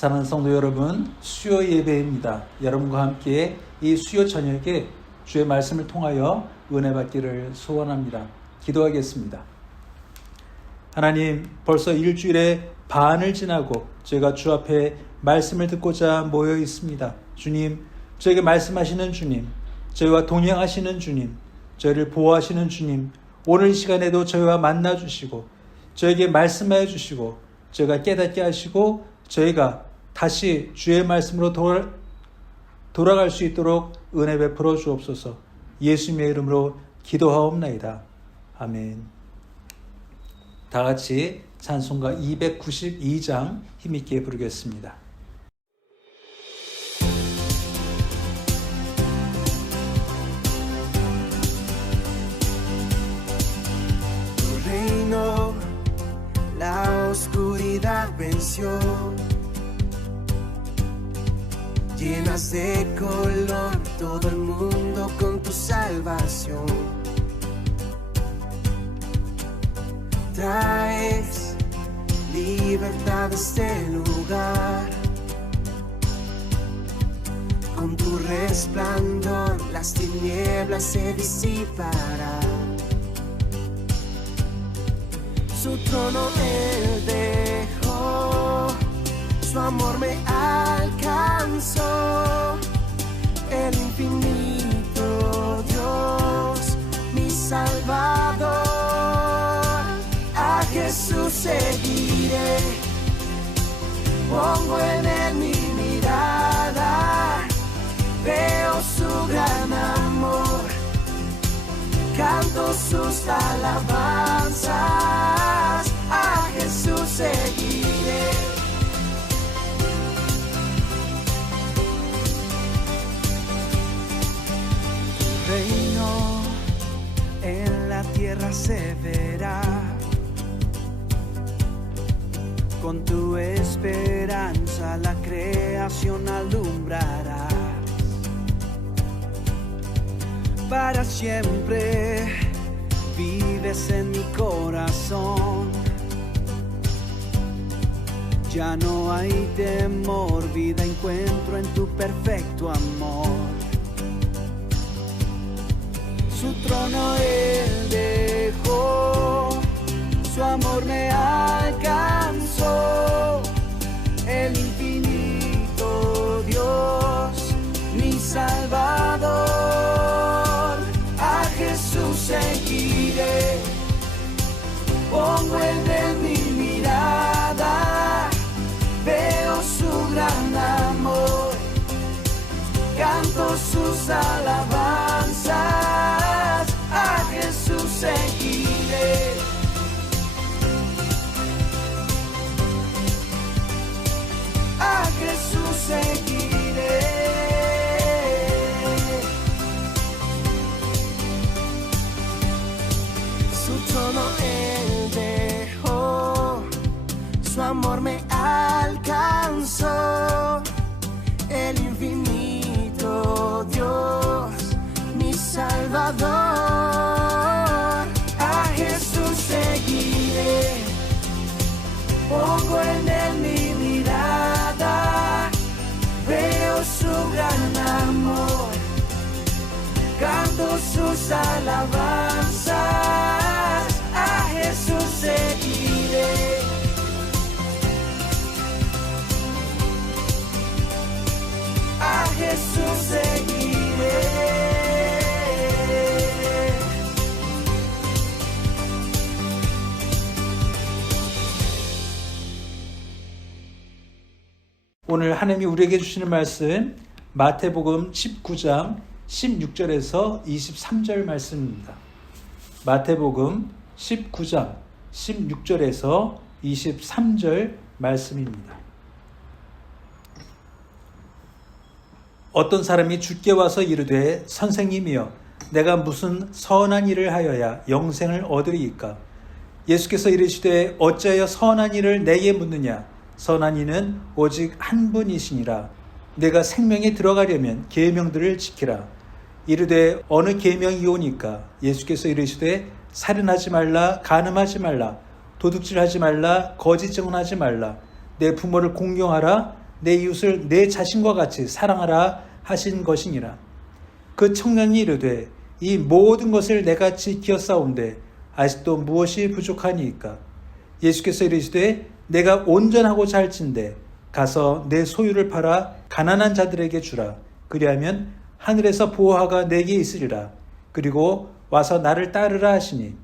사랑하는 성도 여러분, 수요 예배입니다. 여러분과 함께 이 수요 저녁에 주의 말씀을 통하여 은혜 받기를 소원합니다. 기도하겠습니다. 하나님, 벌써 일주일의 반을 지나고 저희가 주 앞에 말씀을 듣고자 모여 있습니다. 주님, 저에게 말씀하시는 주님, 저희와 동행하시는 주님, 저희를 보호하시는 주님, 오늘 이 시간에도 저희와 만나 주시고 저에게 말씀하여 주시고 저희가 깨닫게 하시고 저희가 다시 주의 말씀으로 돌아갈 수 있도록 은혜 베풀어 주옵소서. 예수님의 이름으로 기도하옵나이다. 아멘. 다 같이 찬송가 292장 힘있게 부르겠습니다. Tu reino, la oscuridad venció. Llenas de color todo el mundo con tu salvación. Traes libertad a este lugar. Con tu resplandor las tinieblas se disiparán. Su trono él dejó, su amor me alcanzó. El infinito Dios, mi Salvador. A Jesús seguiré, pongo en él mi mirada. Veo su gran amor, canto sus alabanzas. A Jesús seguiré. Reino en la tierra se verá, con tu esperanza la creación alumbrarás. Para siempre vives en mi corazón. Ya no hay temor, vida encuentro en tu perfecto amor. Su trono él dejó, su amor me alcanzó. El infinito Dios, mi Salvador. A Jesús seguiré, pongo en él mi mirada. Veo su gran amor, canto sus alabanzas. A Jesús seguiré. A Jesús seguiré. Su trono él dejó, su amor me alcanzó. El infinito Dios, mi Salvador. A Jesús seguiré, pongo en él mi mirada. Veo su gran amor, canto sus alabanzas. A Jesús seguiré. A Jesús seguiré. 오늘 하나님이 우리에게 주시는 말씀 마태복음 19장 16절에서 23절 말씀입니다. 마태복음 19장 16절에서 23절 말씀입니다. 어떤 사람이 주께 와서 이르되 선생님이여 내가 무슨 선한 일을 하여야 영생을 얻으리이까? 예수께서 이르시되 어찌하여 선한 일을 내게 묻느냐? 선한 이는 오직 한 분이시니라. 내가 생명에 들어가려면 계명들을 지키라. 이르되 어느 계명이오니까? 예수께서 이르시되 살인하지 말라, 간음하지 말라, 도둑질하지 말라, 거짓 증언하지 말라, 내 부모를 공경하라, 내 이웃을 내 자신과 같이 사랑하라 하신 것이니라. 그 청년이 이르되 이 모든 것을 내가 지키었사온데 아직도 무엇이 부족하니이까? 예수께서 이르시되 내가 온전하고자 할진대 가서 내 소유를 팔아 가난한 자들에게 주라. 그리하면 하늘에서 보화가 내게 있으리라. 그리고 와서 나를 따르라 하시니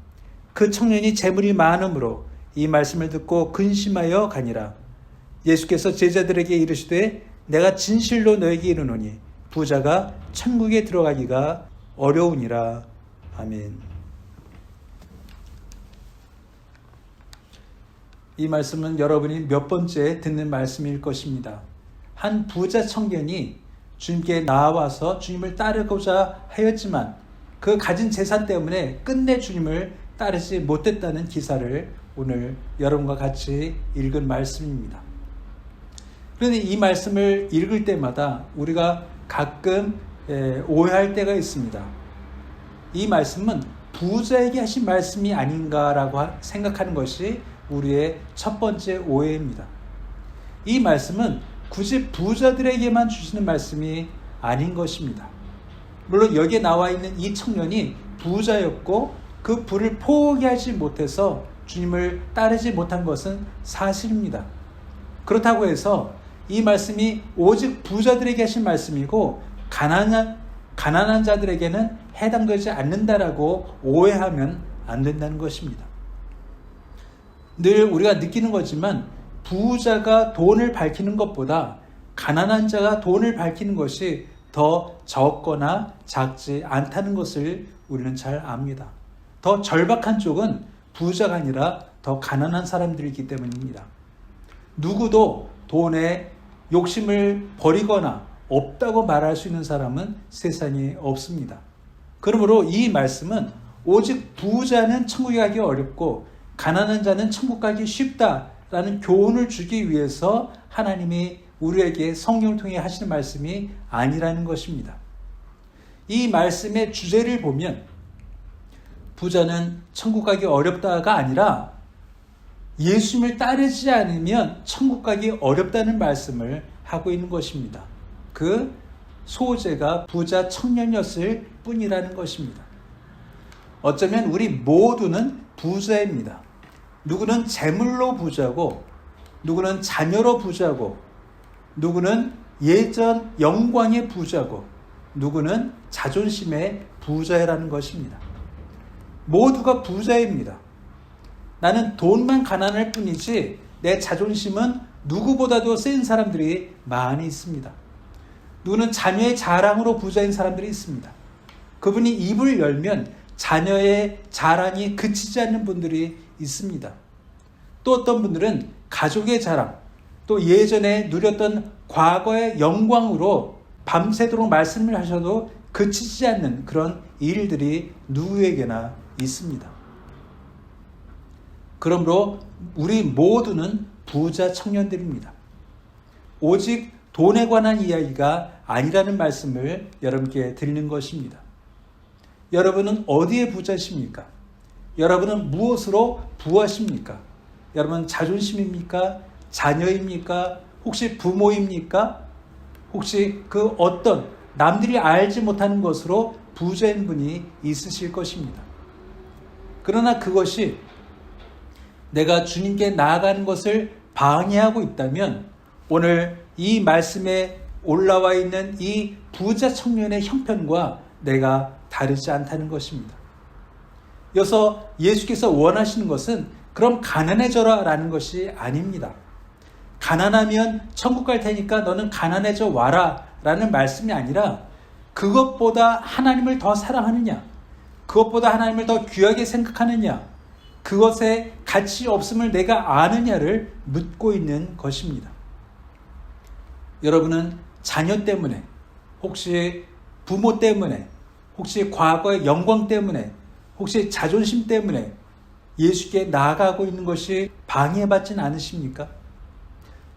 그 청년이 재물이 많으므로 이 말씀을 듣고 근심하여 가니라. 예수께서 제자들에게 이르시되 내가 진실로 너에게 이르노니 부자가 천국에 들어가기가 어려우니라. 아멘. 이 말씀은 여러분이 몇 번째 듣는 말씀일 것입니다. 한 부자 청년이 주님께 나와서 주님을 따르고자 하였지만 그 가진 재산 때문에 끝내 주님을 따르지 못했다는 기사를 오늘 여러분과 같이 읽은 말씀입니다. 그런데 이 말씀을 읽을 때마다 우리가 가끔 오해할 때가 있습니다. 이 말씀은 부자에게 하신 말씀이 아닌가라고 생각하는 것이 우리의 첫 번째 오해입니다. 이 말씀은 굳이 부자들에게만 주시는 말씀이 아닌 것입니다. 물론 여기에 나와 있는 이 청년이 부자였고 그 부를 포기하지 못해서 주님을 따르지 못한 것은 사실입니다. 그렇다고 해서 이 말씀이 오직 부자들에게 하신 말씀이고 가난한 자들에게는 해당되지 않는다라고 오해하면 안 된다는 것입니다. 늘 우리가 느끼는 거지만 부자가 돈을 밝히는 것보다 가난한 자가 돈을 밝히는 것이 더 적거나 작지 않다는 것을 우리는 잘 압니다. 더 절박한 쪽은 부자가 아니라 더 가난한 사람들이기 때문입니다. 누구도 돈에 욕심을 버리거나 없다고 말할 수 있는 사람은 세상에 없습니다. 그러므로 이 말씀은 오직 부자는 천국에 가기 어렵고 가난한 자는 천국 가기 쉽다라는 교훈을 주기 위해서 하나님이 우리에게 성경을 통해 하시는 말씀이 아니라는 것입니다. 이 말씀의 주제를 보면 부자는 천국 가기 어렵다가 아니라 예수님을 따르지 않으면 천국 가기 어렵다는 말씀을 하고 있는 것입니다. 그 소재가 부자 청년이었을 뿐이라는 것입니다. 어쩌면 우리 모두는 부자입니다. 누구는 재물로 부자고, 누구는 자녀로 부자고, 누구는 예전 영광의 부자고, 누구는 자존심의 부자라는 것입니다. 모두가 부자입니다. 나는 돈만 가난할 뿐이지 내 자존심은 누구보다도 센 사람들이 많이 있습니다. 누구는 자녀의 자랑으로 부자인 사람들이 있습니다. 그분이 입을 열면 자녀의 자랑이 그치지 않는 분들이 있습니다. 또 어떤 분들은 가족의 자랑, 또 예전에 누렸던 과거의 영광으로 밤새도록 말씀을 하셔도 그치지 않는 그런 일들이 누구에게나 있습니다. 그러므로 우리 모두는 부자 청년들입니다. 오직 돈에 관한 이야기가 아니라는 말씀을 여러분께 드리는 것입니다. 여러분은 어디에 부자십니까? 여러분은 무엇으로 부하십니까? 여러분 자존심입니까? 자녀입니까? 혹시 부모입니까? 혹시 그 어떤 남들이 알지 못하는 것으로 부자인 분이 있으실 것입니다. 그러나 그것이 내가 주님께 나아가는 것을 방해하고 있다면 오늘 이 말씀에 올라와 있는 이 부자 청년의 형편과 내가 다르지 않다는 것입니다. 여기서 예수께서 원하시는 것은 그럼 가난해져라 라는 것이 아닙니다. 가난하면 천국 갈 테니까 너는 가난해져 와라 라는 말씀이 아니라 그것보다 하나님을 더 사랑하느냐, 그것보다 하나님을 더 귀하게 생각하느냐, 그것에 가치 없음을 내가 아느냐를 묻고 있는 것입니다. 여러분은 자녀 때문에, 혹시 부모 때문에, 혹시 과거의 영광 때문에, 혹시 자존심 때문에 예수께 나아가고 있는 것이 방해받지는 않으십니까?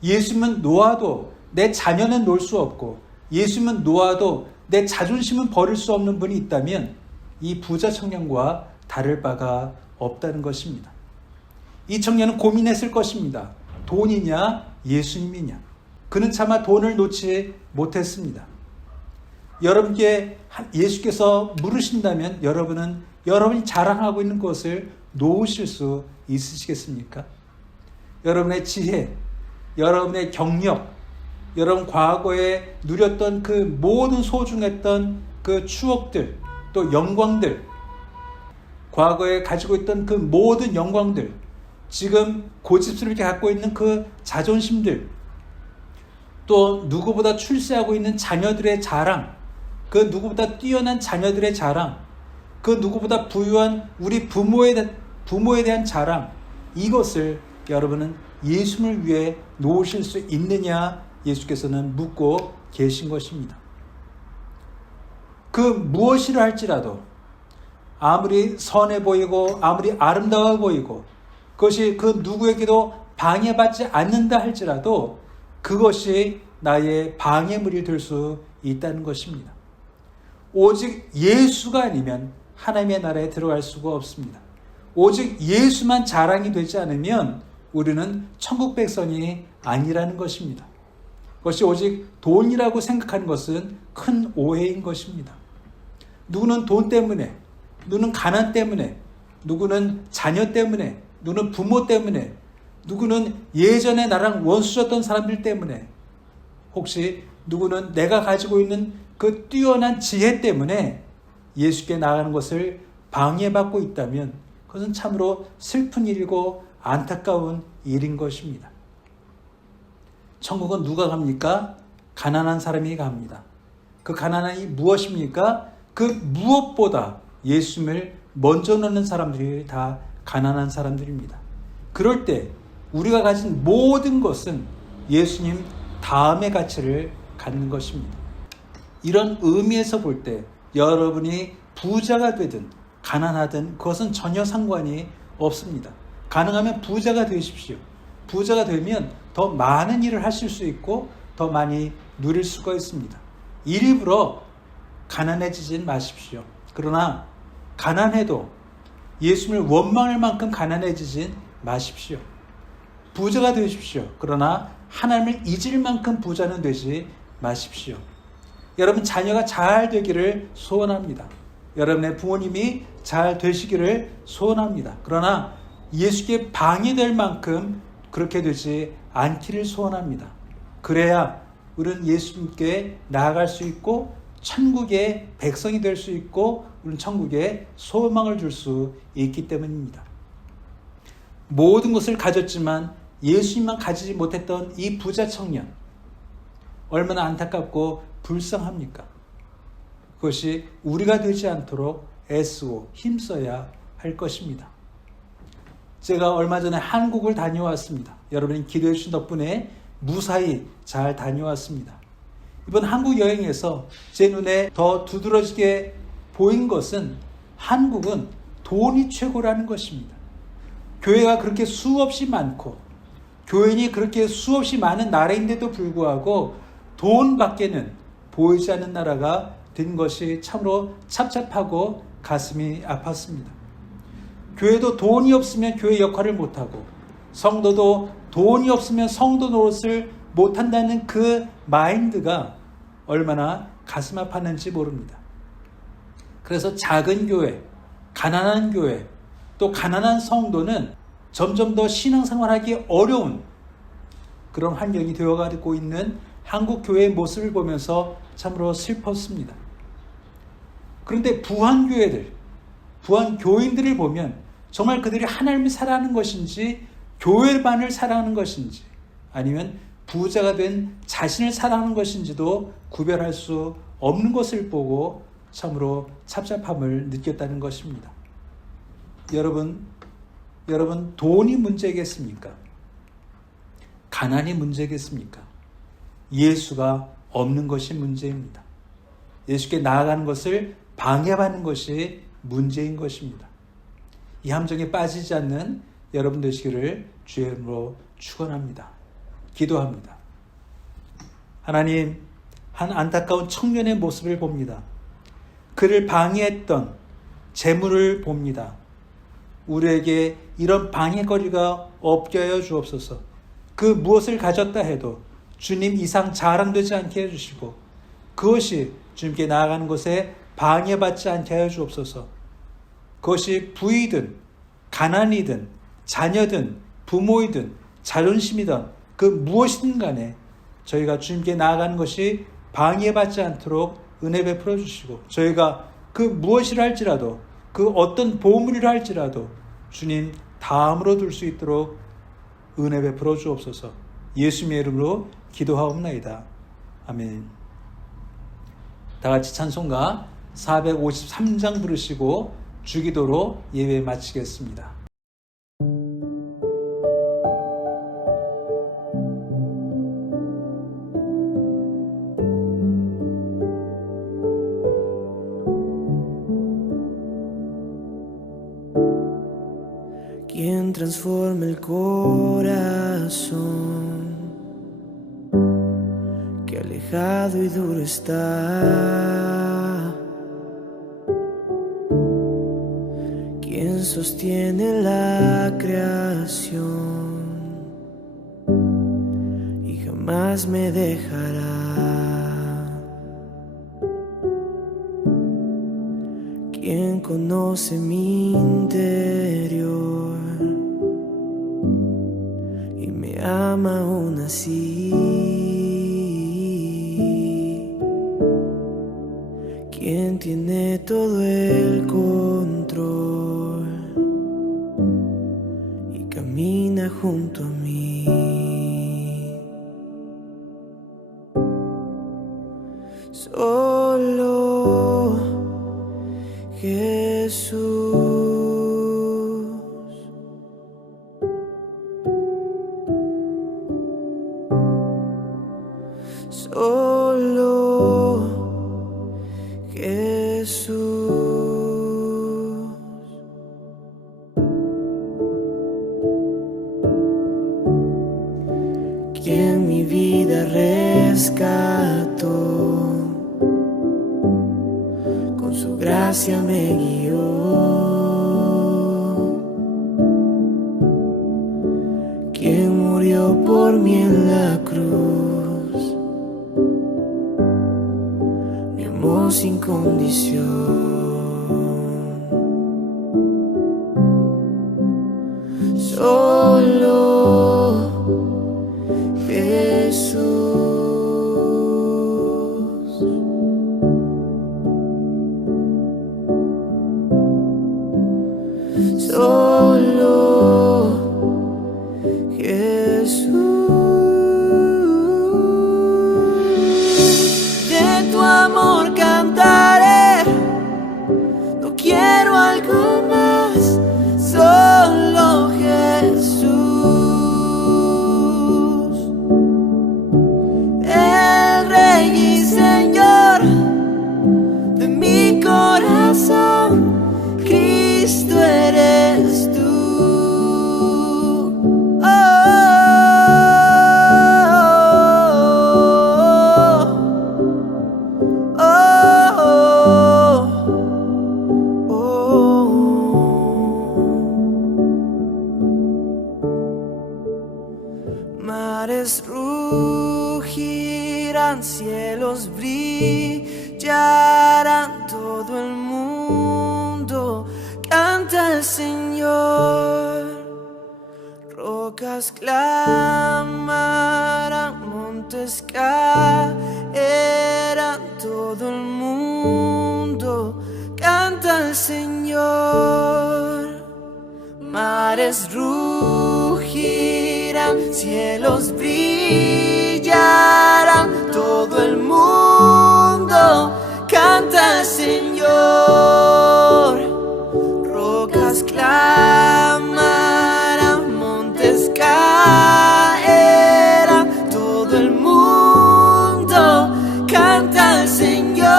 예수님은 놓아도 내 자녀는 놓을 수 없고 예수님은 놓아도 내 자존심은 버릴 수 없는 분이 있다면 이 부자 청년과 다를 바가 없다는 것입니다. 이 청년은 고민했을 것입니다. 돈이냐 예수님이냐. 그는 차마 돈을 놓지 못했습니다. 여러분께 예수께서 물으신다면 여러분은 여러분이 자랑하고 있는 것을 놓으실 수 있으시겠습니까? 여러분의 지혜, 여러분의 경력, 여러분 과거에 누렸던 그 모든 소중했던 그 추억들, 또 영광들, 과거에 가지고 있던 그 모든 영광들, 지금 고집스럽게 갖고 있는 그 자존심들, 또 누구보다 출세하고 있는 자녀들의 자랑, 그 누구보다 뛰어난 자녀들의 자랑, 그 누구보다 부유한 우리 부모에 대한 자랑, 이것을 여러분은 예수님을 위해 놓으실 수 있느냐 예수께서는 묻고 계신 것입니다. 그 무엇이라 할지라도 아무리 선해 보이고 아무리 아름다워 보이고 그것이 그 누구에게도 방해받지 않는다 할지라도 그것이 나의 방해물이 될 수 있다는 것입니다. 오직 예수가 아니면 하나님의 나라에 들어갈 수가 없습니다. 오직 예수만 자랑이 되지 않으면 우리는 천국 백성이 아니라는 것입니다. 그것이 오직 돈이라고 생각하는 것은 큰 오해인 것입니다. 누구는 돈 때문에, 누구는 가난 때문에, 누구는 자녀 때문에, 누구는 부모 때문에, 누구는 예전에 나랑 원수였던 사람들 때문에, 혹시 누구는 내가 가지고 있는 그 뛰어난 지혜 때문에 예수께 나아가는 것을 방해받고 있다면 그것은 참으로 슬픈 일이고 안타까운 일인 것입니다. 천국은 누가 갑니까? 가난한 사람이 갑니다. 그 가난함이 무엇입니까? 그 무엇보다 예수님을 먼저 놓는 사람들이 다 가난한 사람들입니다. 그럴 때 우리가 가진 모든 것은 예수님 다음의 가치를 갖는 것입니다. 이런 의미에서 볼 때 여러분이 부자가 되든 가난하든 그것은 전혀 상관이 없습니다. 가능하면 부자가 되십시오. 부자가 되면 더 많은 일을 하실 수 있고 더 많이 누릴 수가 있습니다. 일부러 가난해지진 마십시오. 그러나 가난해도 예수님을 원망할 만큼 가난해지진 마십시오. 부자가 되십시오. 그러나 하나님을 잊을 만큼 부자는 되지 마십시오. 여러분 자녀가 잘 되기를 소원합니다. 여러분의 부모님이 잘 되시기를 소원합니다. 그러나 예수께 방해될 만큼 그렇게 되지 않기를 소원합니다. 그래야 우리는 예수님께 나아갈 수 있고 천국의 백성이 될 수 있고 우리는 천국에 소망을 줄 수 있기 때문입니다. 모든 것을 가졌지만 예수님만 가지지 못했던 이 부자 청년, 얼마나 안타깝고 불쌍합니까? 그것이 우리가 되지 않도록 애쓰고 힘써야 할 것입니다. 제가 얼마 전에 한국을 다녀왔습니다. 여러분이 기도해 주신 덕분에 무사히 잘 다녀왔습니다. 이번 한국 여행에서 제 눈에 더 두드러지게 보인 것은 한국은 돈이 최고라는 것입니다. 교회가 그렇게 수없이 많고 교인이 그렇게 수없이 많은 나라인데도 불구하고 돈밖에는 보이지 않는 나라가 된 것이 참으로 찹찹하고 가슴이 아팠습니다. 교회도 돈이 없으면 교회 역할을 못하고 성도도 돈이 없으면 성도 노릇을 못한다는 그 마인드가 얼마나 가슴 아팠는지 모릅니다. 그래서 작은 교회, 가난한 교회, 또 가난한 성도는 점점 더 신앙생활하기 어려운 그런 환경이 되어가고 있는 한국 교회의 모습을 보면서 참으로 슬펐습니다. 그런데 부한교회들, 부한교인들을 보면 정말 그들이 하나님을 사랑하는 것인지 교회만을 사랑하는 것인지 아니면 부자가 된 자신을 사랑하는 것인지도 구별할 수 없는 것을 보고 참으로 찹찹함을 느꼈다는 것입니다. 여러분 돈이 문제겠습니까? 가난이 문제겠습니까? 예수가 없는 것이 문제입니다. 예수께 나아가는 것을 방해받는 것이 문제인 것입니다. 이 함정에 빠지지 않는 여러분 되시기를 주의 이름으로 축원합니다. 기도합니다. 하나님, 한 안타까운 청년의 모습을 봅니다. 그를 방해했던 재물을 봅니다. 우리에게 이런 방해거리가 없게 하여 주옵소서. 그 무엇을 가졌다 해도 주님 이상 자랑되지 않게 해주시고 그것이 주님께 나아가는 것에 방해받지 않게 하여 주옵소서. 그것이 부이든 가난이든 자녀든 부모이든 자존심이든 그 무엇이든 간에 저희가 주님께 나아가는 것이 방해받지 않도록 은혜 베풀어 주시고 저희가 그 무엇이라 할지라도 그 어떤 보물이라 할지라도 주님 다음으로 둘 수 있도록 은혜 베풀어 주옵소서. 예수님의 이름으로 기도하옵나이다. 아멘. 다 같이 찬송가 453장 부르시고 주기도로 예배 마치겠습니다. Quien transforma el corazón que alejado y duro está, quien sostiene la creación y jamás me dejará, quien conoce mi interior y me ama aún así, quien tiene todo el control y camina junto a mí. Solo Jesús. Solo Jesús. Quien mi vida rescató, con su gracia me guió, quien murió por mí en la cruz, me amó sin condición. Solo Jesús. Solo Jesús. De tu amor cantaré, no quiero algo más, solo Jesús. El Rey y Señor de mi corazón, Cristo eres tú. Oh, oh, oh, oh. Mares rugirán, cielos brillarán, todo el mundo canta el Señor. Rocas clamarán, montes caerán, todo el mundo canta el Señor. Mares rugirán, cielos brillarán, todo el mundo canta el Señor. Rocas clamarán, montes caerán, todo el mundo canta al Señor.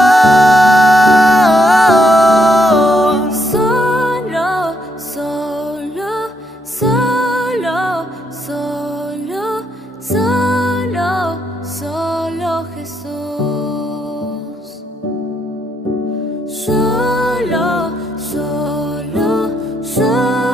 Solo, solo, solo, solo, solo, solo Jesús. Solo, solo, solo.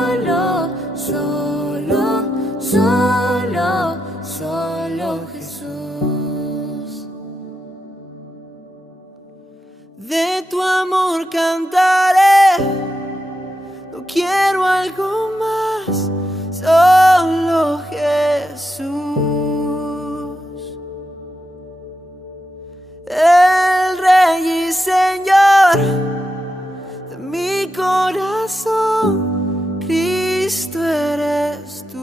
algo más, solo Jesús. El Rey y Señor de mi corazón, Cristo eres tú.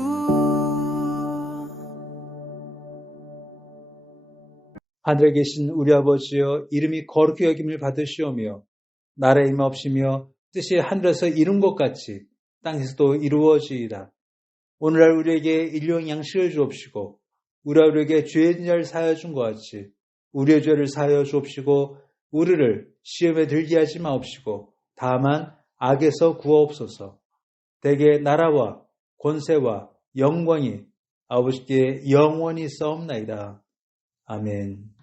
하늘에 계신 우리 아버지여, 이름이 거룩히 여김을 받으시오며 나라의 임하옵시며 뜻이 하늘에서 이룬 것 같이 땅에서도 이루어지이다. 오늘날 우리에게 일용 양식을 주옵시고 우리가 우리에게 죄인 자를 사하여 준 것 같이 우리의 죄를 사하여 주옵시고 우리를 시험에 들게 하지 마옵시고 다만 악에서 구하옵소서. 대개 나라와 권세와 영광이 아버지께 영원히 싸움나이다. 아멘.